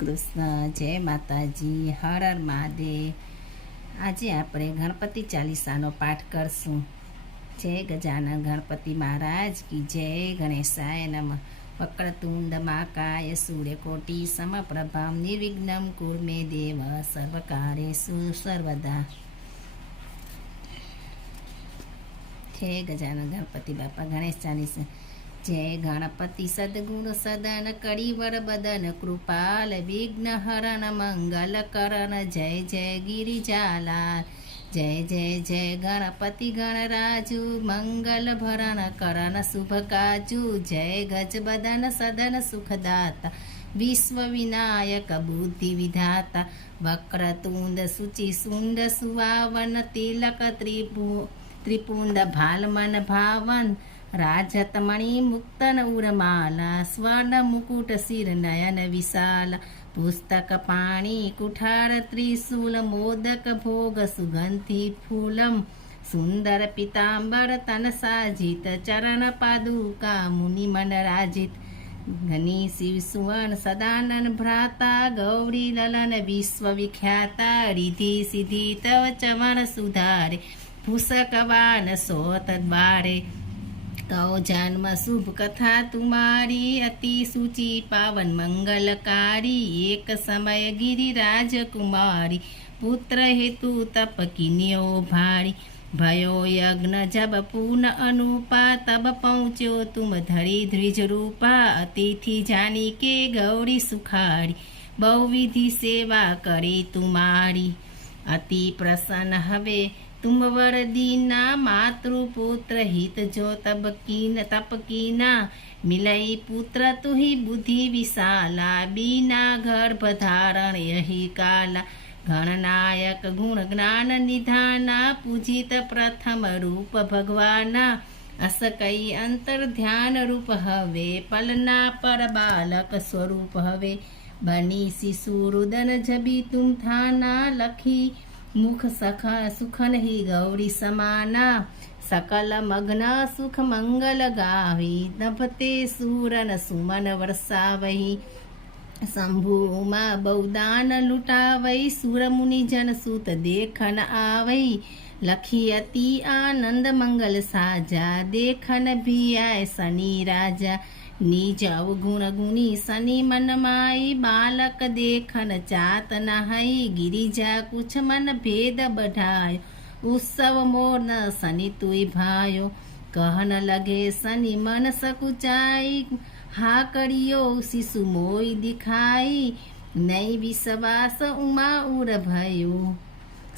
કૃષ્ણ, જય માતાજી, હર હર મહાદેવ. આજે આપણે ગણપતિ ચાલીસાનો પાઠ કરશું. જય ગજાનન ગણપતિ મહારાજ કી જય ગણેશાય નમ. વક્રતુંડ મહાકાય, સૂર્યકોટી સમપ્રભામ, નિર્વિઘ્નમ કુર્મે દેવ સર્વકારેષુ સર્વદા. જય ગજાનન ગણપતિ બાપા ગણેશ ચાલીસા. જય ગણપતિ સદગુણ સદન કડીવર બદન કૃપાલ વિઘ્ન હરણ મંગલ કરણ જય જય ગિરિજાલાલ જય જય જય ગણપતિ ગણરાજુ મંગલ ભરણ કરણ શુભ કાજુ જય ગજ બદન સદન સુખદાતા વિશ્વ વિનાયક બુદ્ધિ વિધાતા વક્રતુંડ સુચિ સુંડ સુવાવન તિલક ત્રિપુ ત્રિપુંડ ભાલમન ભાવન સ્વર્ણ સુંદર પિતાંબર તન સાજિત ચરણ પાદુકા મુનિ મન રાજિત ઘની શિવ સુવન સદાનંદ ભ્રાતા ગૌરી લલન વિશ્વ વિખ્યાતા રિધિ સિદ્ધિ તવ ચવણ સુધારે ભૂષકવાન સોત દ્વારે કૌ જન્મ શુભ કથા તુમારી અતિ સૂચિ પાવન મંગલકારી એક સમય ગિરિરાજ કુમારી પુત્ર હેતુ તપ કિન્યો ભાળી ભયો યજ્ઞ જબ પૂન અનુપા તબ પહોંચ્યો તુમ ધરી દ્વિજ રૂપા અતિથિ જાણી કે ગૌરી સુખાડી બહુવિધિ સેવા કરી તુમારી અતિ પ્રસન્ન હવે તુમ વરદીના માતૃપુત્ર હિત જો તબકીન તપકીના મિલઈ પુત્ર તુહી બુદ્ધિ વિશાલા, બીના ગર્ભ ધારણ યહી કાલા. ગણનાયક ગુણ જ્ઞાન નિધાના, પૂજિત પ્રથમ રૂપ ભગવાના. અસ કઈ અંતર ધ્યાન રૂપ હવે, પલના પર બાલક સ્વરૂપ હવે. બની શિશુ રુદન જબી તુમ થાના લખી મુખ સખ સુખન હિ ગૌરી સમાના સકલ મગ્ન સુખ મંગલ ગાવી નભતે સુરન સુમન વરસાવહી શંભુમાં બૌદાન લૂંટાવઈ સુરમુનિ જન સુત દેખન આવઈ લખી અતિ આનંદ મંગલ સાજા દેખન ભિયાય શનિ રાજા નિજ અવગુણ ગુણી શનિ મનમાઈ બાલક દેખન ચાત નહાઈ, ગિરિજા કુછ મન ભેદ બઢાય. ઉત્સવ મોર ન શનિ તુય ભાયો. કહન લગે શનિ મન સકુચાઈ, હા કરિયો શિશુ મોય દિખાઈ. નૈ વિશ્વાસ ઉમા ઉર ભયો.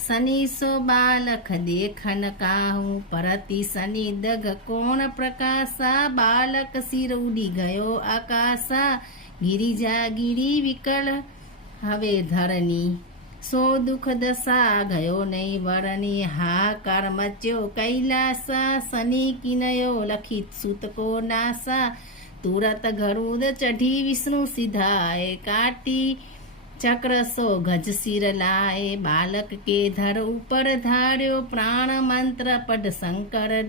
શનિ સો બાલખ દેખન કાહું? પરતી સની દગ કોણ પ્રકાશા? બાલક શિર ઉડી ગયો આકાશા. ગિરિજા ગિરી વિકળ હવે ધરની સો દુઃખ દશા ગયો નહીં વરની હાકાર મચ્યો કૈલાસા? શનિ કિનયો લખિત સૂતકો નાસા? તુરત ગરુડ ચઢી વિષ્ણુ સીધાએ કાટી. ચક્ર ગજશિર ગજ શિર લાય. બાલક કે ધર ઉપર ધાર્યો પ્રાણ મંત્ર પડ શંકર.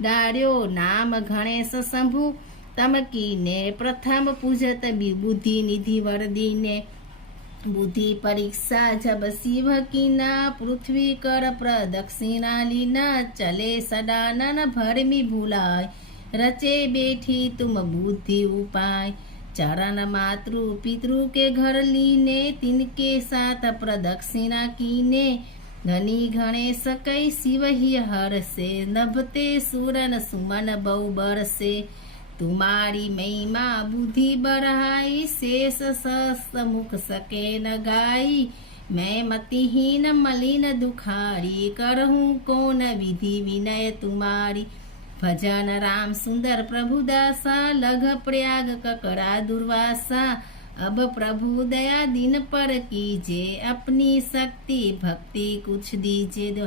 ડાર્યો નામ ગણેશ શંભુ. તમકીને પ્રથમ પૂજત બુદ્ધિ નિધિ વરદીને. બુદ્ધિ પરીક્ષા જબ શિવ કીના. પૃથ્વી કર પ્રદક્ષિણા લીના. ચલે સદાનન ભરમી ભૂલાય. રચે બેઠી તુમ બુદ્ધિ ઉપાય. चरण मातृ पितृ के घर लीने, तिनके साथ प्रदक्षिणा कीने। घनी गणेश कई शिव ही हर से, नभते सुरन सुमन बहु बर से। तुम्हारी महिमा बुद्धि बढ़ाई, शेष सहस्त्र मुख सके न गाई। मैं मतिहीन मलिन दुखारी, करहूँ कौन विधि विनय तुम्हारी? ભજન રામ સુંદર પ્રભુદાસા લઘ પ્રયાગ કકડા દુર્વાસા. અબ પ્રભુ દયા દિન પર કીજે અપની શક્તિ, ભક્તિ કુછ દીજે દો.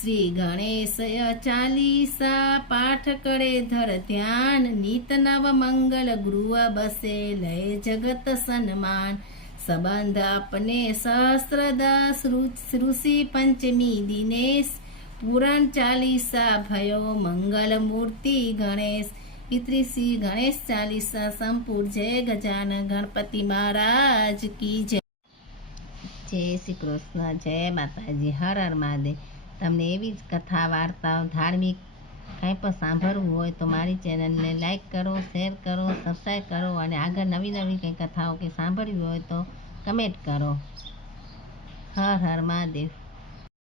શ્રી ગણેશય ચાલીસા પાઠ કરે ધર ધ્યાન. નીત નવ મંગલ ગૃહ બસે લય જગત સન્માન. સંબંધ અપને સહસ્રદાસ ઋષિ પંચમી દિનેશ. પુરાણ ચાલીસા, ભયો મંગલ મૂર્તિ ગણેશ. પિતૃ શ્રી ગણેશ ચાલીસા, સંપૂર જય ગજાન ગણપતિ મહારાજ કી જય. જય શ્રી કૃષ્ણ, જય માતાજી, હર હર મહાદેવ. તમને એવી જ કથા, વાર્તાઓ, ધાર્મિક કાંઈ પણ સાંભળવું હોય તો મારી ચેનલને લાઈક કરો, શેર કરો, સબસ્ક્રાઈબ કરો અને આગળ નવી નવી કંઈ કથાઓ કે સાંભળવી હોય તો કમેન્ટ કરો. હર હર મહાદેવ.